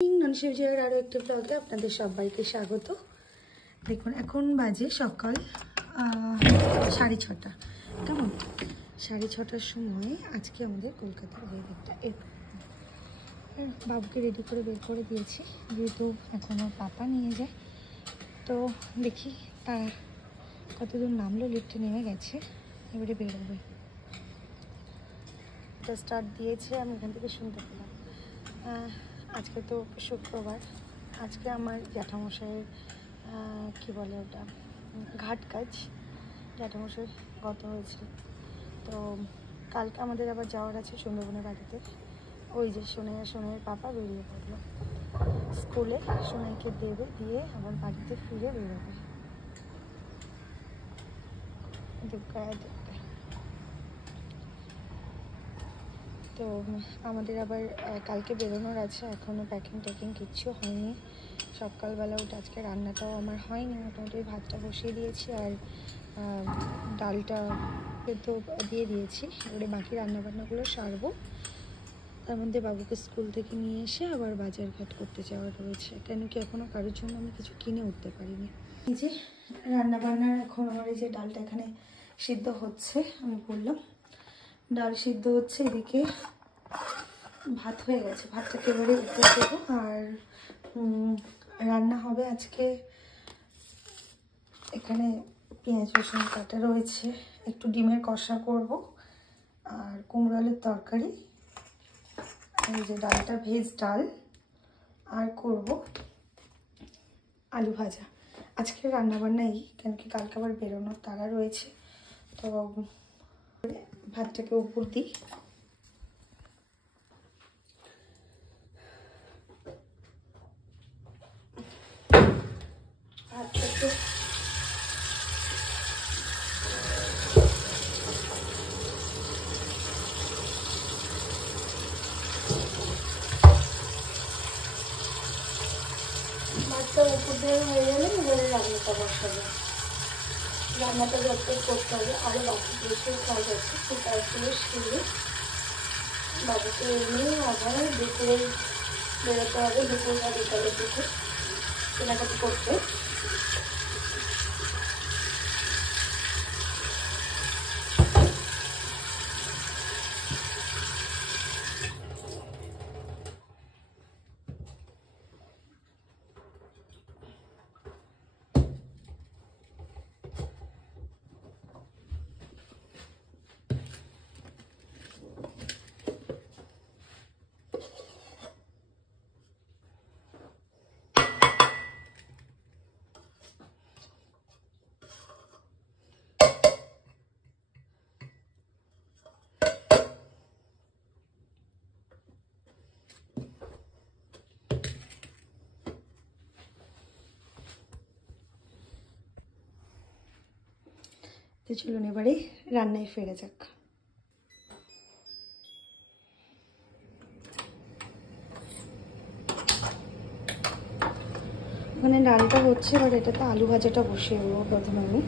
ননশিবজিয়ার আরও একটি ব্লগে আপনাদের সবাইকে স্বাগত। দেখুন এখন বাজে সকাল 6:30, কেমন 6:30টার সময় আজকে আমাদের কলকাতার ওয়েদারটা বাবুকে রেডি করে বের করে দিয়েছি, যেহেতু এখন ওর পাপা নিয়ে যায়। তো দেখি তারা কতদূর নামলো, লিফটে নেমে গেছে, এবারে বেরোবে। এটা স্টার্ট দিয়েছে, আমি এখান থেকে শুনতে পেলাম। আজকে তো শুক্রবার, আজকে আমার জ্যাঠামশাইয়ের কী বলে ওটা ঘাট কাজ, জ্যাঠামশাই গত হয়েছিল। তো কালকে আমাদের আবার যাওয়ার আছে সুন্দরবনের বাড়িতে। ওই যে সোনাইয়ের পাপা বেরিয়ে পড়লো স্কুলে, সোনাইকে দেবে, দিয়ে আবার বাড়িতে ফিরে বেরোবে। তো আমাদের আবার কালকে বেরোনোর আছে, এখনও প্যাকিং ট্যাকিং কিচ্ছু হয়নি। সকালবেলা উঠে আজকে রান্নাটাও আমার হয়নি, মোটামুটি ভাতটা বসিয়ে দিয়েছি আর ডালটা তো দিয়ে দিয়েছি। এবারে বাকি রান্নাবান্নাগুলো সারবো। তার মধ্যে বাবুকে স্কুল থেকে নিয়ে এসে আবার বাজারঘাট করতে যাওয়ার রয়েছে, কেন কি এখনও কারোর জন্য আমি কিছু কিনে উঠতে পারিনি। এই যে রান্নাবান্নার এখন আমার এই যে ডালটা এখানে সিদ্ধ হচ্ছে, আমি বললাম ডাল সিদ্ধ হচ্ছে, এদিকে ভাত হয়ে গেছে, ভাতটাকে এবারে উপর দেবো। আর রান্না হবে আজকে, এখানে পেঁয়াজ রসুন কাটা রয়েছে, একটু ডিমের কষা করব আর কুমড়ো আলুর তরকারি, এই যে ডালটা ভেজ ডাল, আর করব আলু ভাজা। আজকে রান্নাবান্না এই, কেন কি কালকে আবার বেরোনোর তাড়া রয়েছে। তো ভাতটাকে উপর দিই। ভাতটাকে ভাতটা উপর দিয়ে হয়ে গেলে এবারে রান্নাটা বসাবো। রান্নাটা যতই করতে হবে, আরও বাকি বেশি কাজ আছে, সেই কাজগুলো সেরে বাবুকে এমনি আবার দুপুরে বেরোতে হবে, দুপুর বা বিকালের দিকে কেনাকাটি করতে। তো চলুন এবারে রান্নায় ফিরে যাক। ওখানে ডালটা হচ্ছে, এবার এটাতে আলু ভাজাটা বসিয়ে দেবো প্রথমে আমি।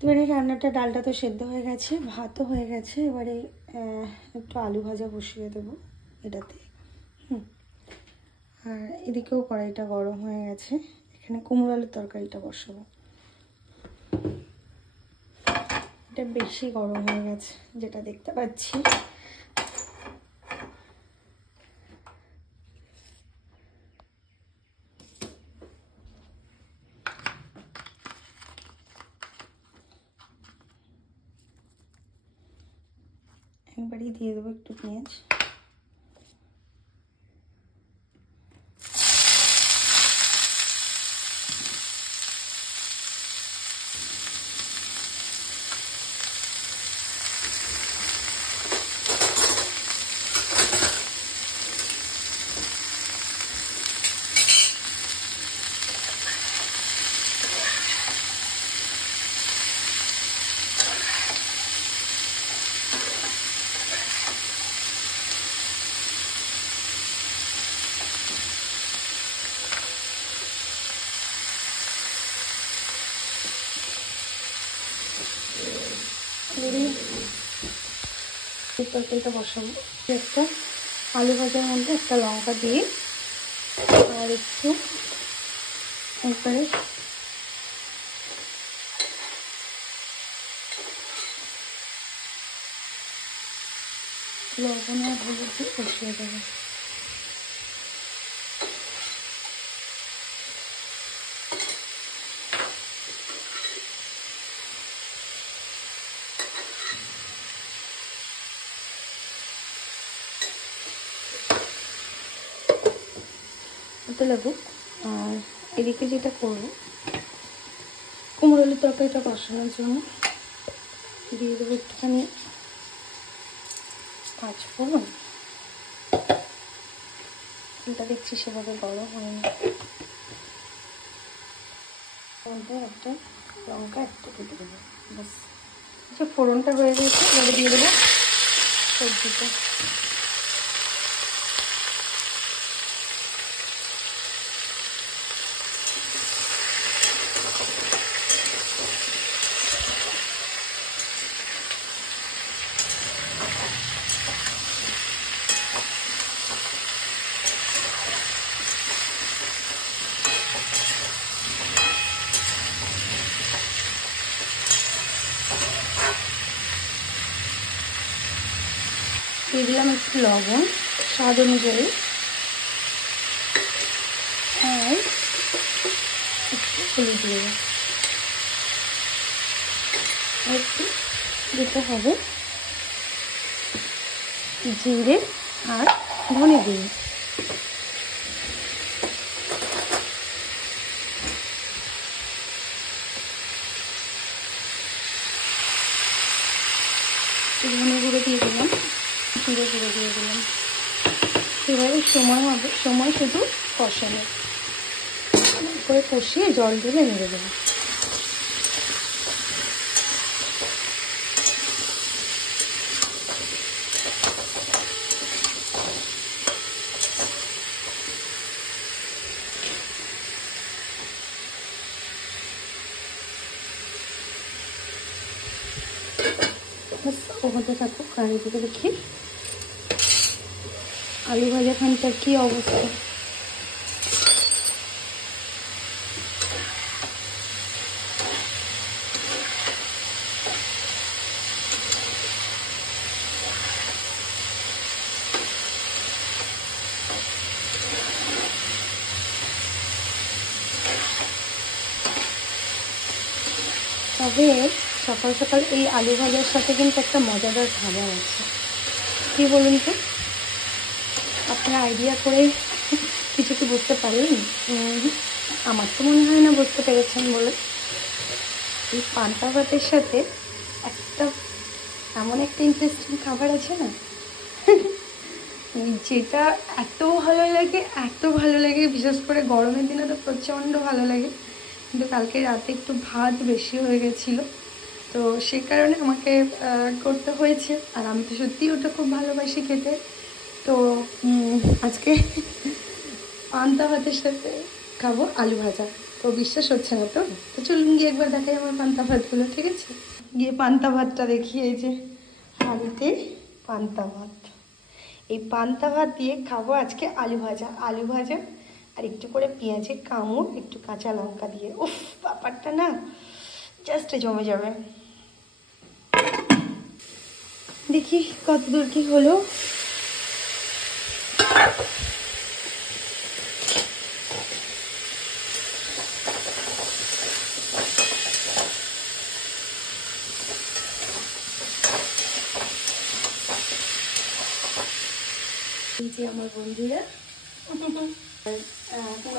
এবারে রান্নাটা, ডালটা তো সেদ্ধ হয়ে গেছে, ভাতও হয়ে গেছে, এবারে একটু আলু ভাজা বসিয়ে দেবো এটাতে। আর এদিকেও কড়াইটা গরম হয়ে গেছে, এখানে কুমড়ো আলুর তরকারিটা বসাবো। এটা বেশি গরম হয়ে গেছে যেটা দেখতে পাচ্ছি। একবারই দিয়ে দেবো একটু পেঁয়াজ। তরকারিটা বসাবো। একটা আলু ভাজার মধ্যে একটা লঙ্কা দিয়ে আর একটু একবারে লবণ আর হলুদ দিয়ে কষিয়ে দেবো। হতে লাগুক। আর এদিকে যেটা করবো, কুমড়ো আলুর তরকারিটা কষানোর জন্য দিয়ে দেবো একটুখানি পাঁচফোড়ন। এটা দেখছি সেভাবে গরম হয়নি। একটা লঙ্কা একটা কেটে দেবো, ব্যাস। আচ্ছা, ফোড়নটা হয়ে গেছে, এবারে দিয়ে দেবো সবজিটা। দিয়ে দিলাম একটু লবণ স্বাদ অনুযায়ী, আর একটু হলুদ দিয়ে একটু দিতে হবে জিরে আর ধনে দিয়ে। ধনে গুঁড়ো দিয়ে দিলাম, জিরে গুঁড়ো দিয়ে দিলাম। এবারে সময় শুধু কষানো করে কষিয়ে জল দিয়ে নেড়ে দেবো। হতে থাকুক। আর এদিকে দেখি আলু ভাজা খানটার কি অবস্থা। তবে সকাল সকাল এই আলু ভাজার সাথে কিন্তু একটা মজাদার খাবার আছে, কি বলুন তো? আপনারা আইডিয়া করে কিছু কি বুঝতে পারলেন? আমার তো মনে হয় না বুঝতে পেরেছেন বলে। এই পান্তা ভাতের সাথে এমন একটা ইন্টারেস্টিং খাবার আছে না, যেটা এত ভালো লাগে, বিশেষ করে গরমের দিনে তো প্রচণ্ড ভালো লাগে। কিন্তু কালকে রাতে একটু ভাত বেশি হয়ে গেছিলো, তো সে কারণে আমাকে করতে হয়েছে। আর আমি তো সত্যিই ওটা খুব ভালোবাসি খেতে। তো আজকে পান্তা ভাতের সাথে খাবো আলু ভাজা। তো বিশ্বাস হচ্ছে না তো চলুন গিয়ে একবার দেখাই আমার পান্তা ভাতগুলো। ঠিক আছে, গিয়ে পান্তা ভাতটা দেখি। এই যে হাঁড়িতে পান্তা ভাত, এই পান্তা ভাত দিয়ে খাবো আজকে আলু ভাজা আর একটু করে পেঁয়াজের কামড়, একটু কাঁচা লঙ্কা দিয়ে। উফ, ব্যাপারটা না জাস্ট জমে যাবে। দেখি কত দূর কি হলো। এই যে আমার বন্ধুরা,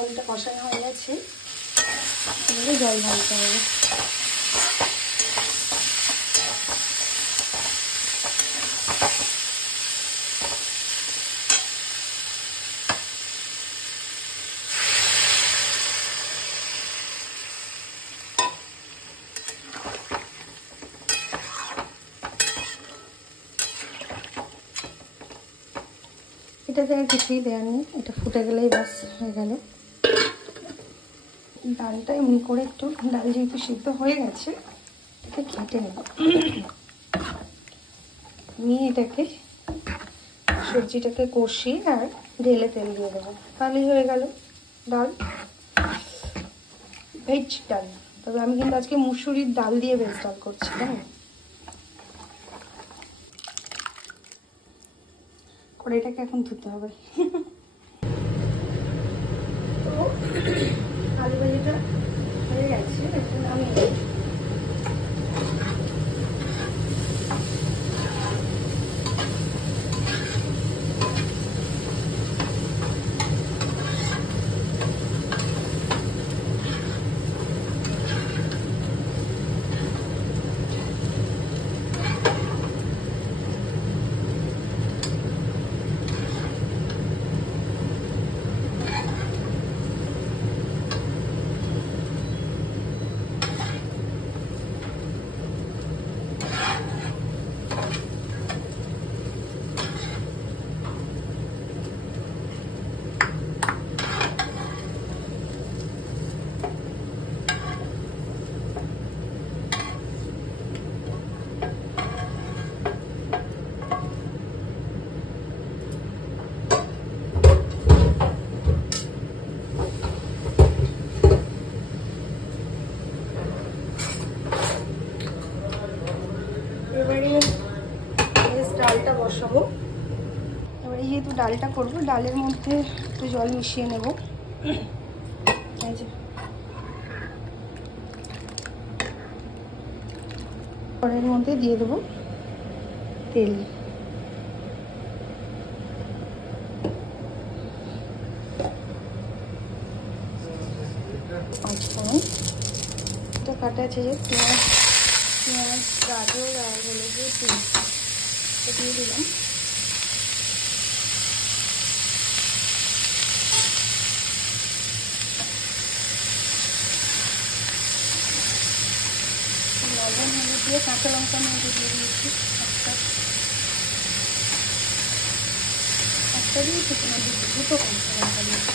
আলুটা কষানো হয়ে গেছে, জল ঢালতে হবে। এটাতে আর কিছুই দেওয়ার নেই, এটা ফুটে গেলেই ব্যাস হয়ে গেল। ডালটা এমনি করে একটু, ডাল যেহেতু সিদ্ধ হয়ে গেছে, এটাকে ঘেঁটে নেব। নিয়ে এটাকে সবজিটাকে কষিয়ে আর ঢেলে তেল দিয়ে দেবো, তাহলেই হয়ে গেল ডাল, ভেজ ডাল। তবে আমি কিন্তু আজকে মুসুরির ডাল দিয়ে ভেজ ডাল করছি। হ্যাঁ, কড়াইটাকে এখন ধুতে হবে। তো আলু ভাজিটা হয়ে গেছে, এখন আমি ডালটা বসাবো। এবারে যেহেতু ডালটা করবো, ডালের মধ্যে একটু জল মিশিয়ে নেব। এই যে কড়াইয়ের মধ্যে দিয়ে দেবো তেল, পাঁচফোড়ন, এটা কাটা আছে যে পেঁয়াজ, গাজর আর হলো যে তিল, দিয়ে দিলাম। লবণ হলুদ দিয়ে কাঁচা লঙ্কা মধ্যে দিয়ে দিয়েছি একটা দিয়েছি, তোমার দুটো কাঁচা লঙ্কা দিয়েছি।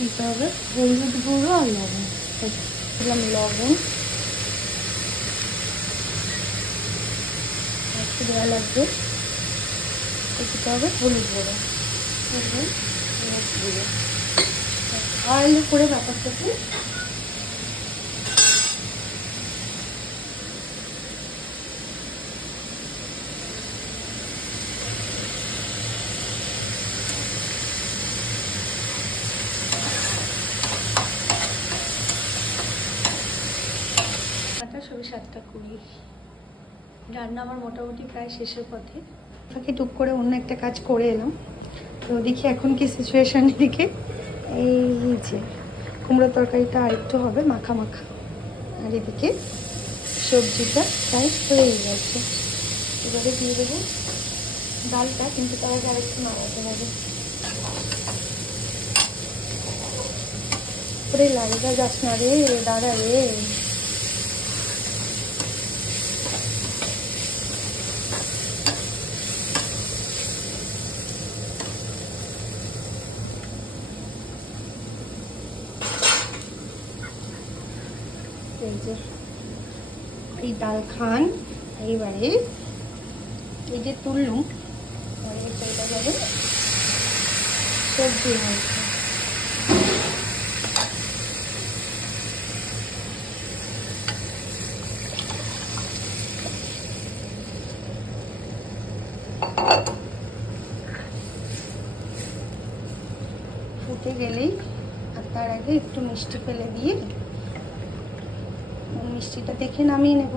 দিতে হবে হলুদ গুঁড়ো আর লবণ, দিলাম লবণ, একটু দেওয়া লাগবে, দিতে হবে হলুদ গুঁড়ো, ভালো করে ব্যাপারটাকে সবে 7:20, রান্না আমার মোটামুটি প্রায় শেষের পথে। তাকে টুক করে অন্য একটা কাজ করে এলাম, তো দেখি এখন কি সিচুয়েশন। দিকে এই যে কুমড়োর তরকারিটা আরেকটু হবে মাখা মাখা, আর এদিকে সবজিটা প্রায় হয়ে গেছে। এবারে দিয়ে দেবো ডালটা, কিন্তু তার আগে আরেকটু নাড়াতে হবে। পুরো লাইটা যাস না রে দাঁড়া রে। এই ডাল খান এইবারে এই যে তুললুম, এটা যাবে সবজি হয়েছে। ফুটে গেলেই আর তার আগে একটু মিষ্টি ফেলে দিয়ে মিষ্টিটা দেখে নামিয়ে নেব।